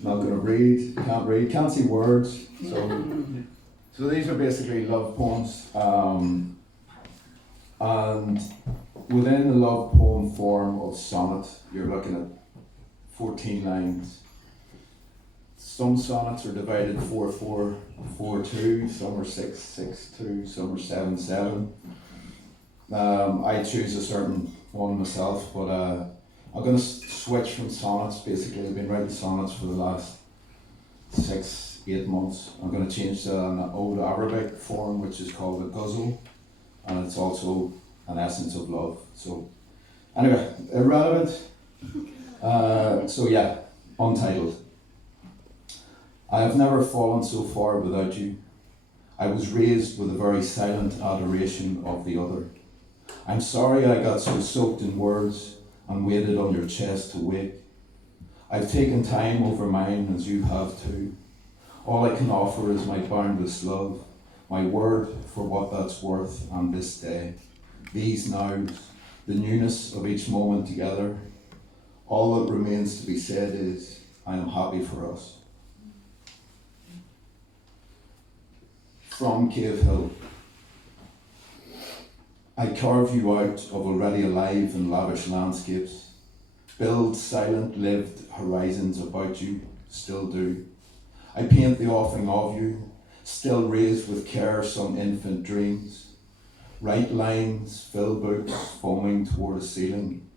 Not going to read, can't see words. So these are basically love poems. And within the love poem form of sonnet, you're looking at 14 lines. Some sonnets are divided 4-4-4-2, some are 6-6-2, some are 7-7. I choose a certain one myself, but I'm going to switch from sonnets. Basically, I've been writing sonnets for the last 6-8 months. I'm going to change to an old Arabic form, which is called a ghazal, and it's also an essence of love. So, anyway, irrelevant. So yeah, untitled. I have never fallen so far without you. I was raised with a very silent adoration of the other. I'm sorry I got so soaked in words and waited on your chest to wake. I've taken time over mine as you have too. All I can offer is my boundless love, my word for what that's worth on this day. These nows, the newness of each moment together. All that remains to be said is, I am happy for us. From Cave Hill. I carve you out of already alive and lavish landscapes, build silent lived horizons about you, still do. I paint the offing of you, still raised with care some infant dreams. Write lines, fill books, foaming toward a ceiling.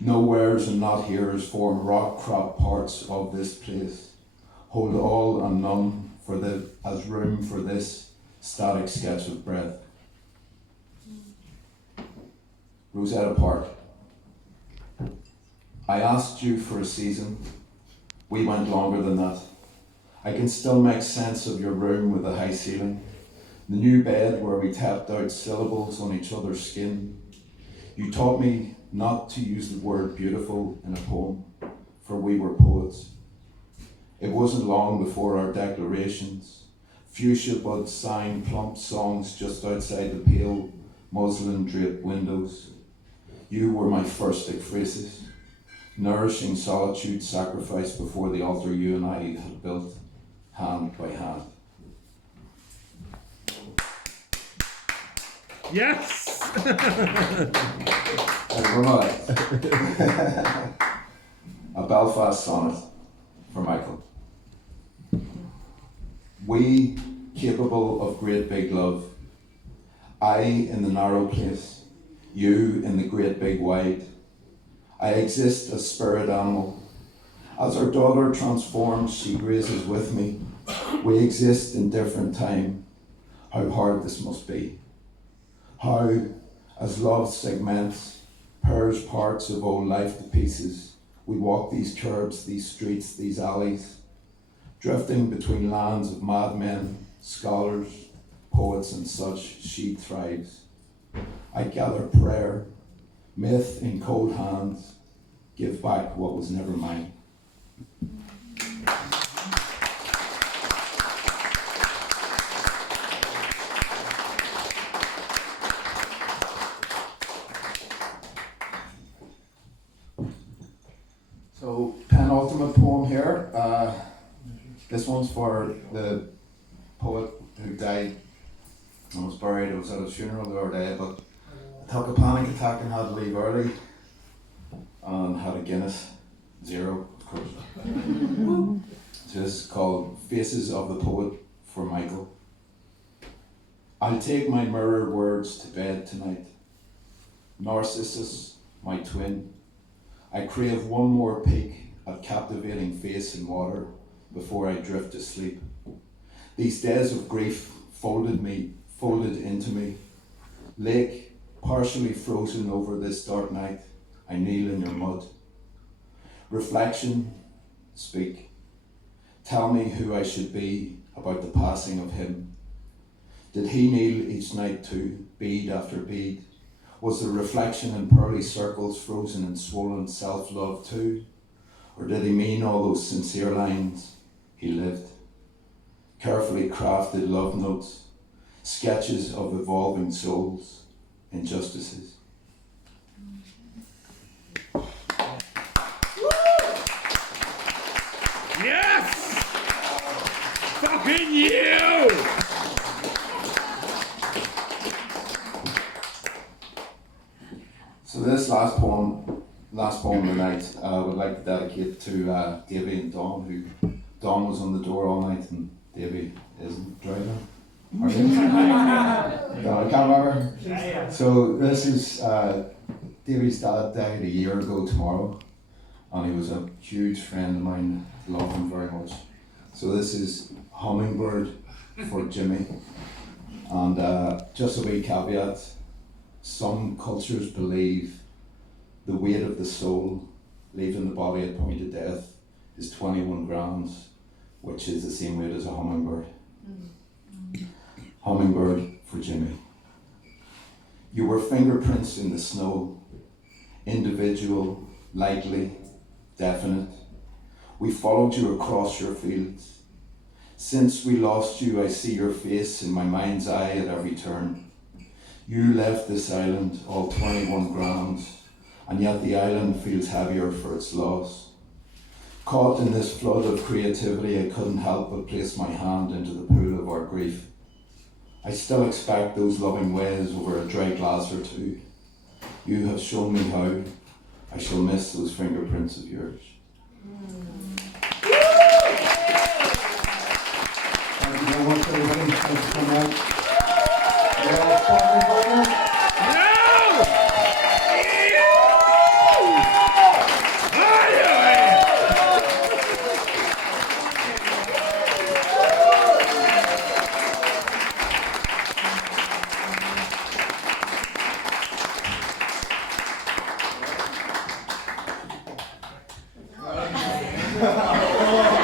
Nowheres and not heres form rock crop parts of this place. Hold all and none as room for this static sketch of breath. Rosetta Park. I asked you for a season. We went longer than that. I can still make sense of your room with a high ceiling, the new bed where we tapped out syllables on each other's skin. You taught me not to use the word beautiful in a poem, for we were poets. It wasn't long before our declarations, fuchsia buds sang plump songs just outside the pale muslin draped windows. You were my first ekphrasis, nourishing solitude sacrificed before the altar you and I had built, hand by hand. Yes! A Belfast sonnet for Michael. We, capable of great big love, I in the narrow place, you in the great big wide. I exist as spirit animal. As our daughter transforms, she grazes with me. We exist in different time. How hard this must be. How, as love segments, pairs parts of old life to pieces, we walk these curbs, these streets, these alleys, drifting between lands of madmen, scholars, poets and such, she thrives. I gather prayer, myth in cold hands, give back what was never mine. So, penultimate poem here. This one's for the poet who died and was buried. I was at his funeral the other day, but I took a panic attack and had to leave early and had a Guinness, 0, of course. So this is called Faces of the Poet for Michael. I'll take my mirror words to bed tonight. Narcissus, my twin. I crave one more peek at captivating face in water before I drift to sleep. These days of grief folded into me. Lake, partially frozen over this dark night, I kneel in your mud. Reflection, speak. Tell me who I should be about the passing of him. Did he kneel each night too, bead after bead? Was the reflection in pearly circles frozen in swollen self-love too? Or did he mean all those sincere lines he lived? Carefully crafted love notes, sketches of evolving souls, injustices. Yes! Fucking you! So this last poem of the night, I would like to dedicate to Davy and Dawn, who Dawn was on the door all night and Davy isn't driving. Are you? No, I can't remember. So this is Davy's dad died a year ago tomorrow, and he was a huge friend of mine. Love him very much. So this is Hummingbird for Jimmy, and just a wee caveat. Some cultures believe the weight of the soul leaving the body at point of death is 21 grams, which is the same weight as a hummingbird. Hummingbird for Jimmy. You were fingerprints in the snow, individual, likely, definite. We followed you across your fields. Since we lost you, I see your face in my mind's eye at every turn. You left this island, all 21 grams, and yet the island feels heavier for its loss. Caught in this flood of creativity, I couldn't help but place my hand into the pool of our grief. I still expect those loving ways over a dry glass or two. You have shown me how. I shall miss those fingerprints of yours.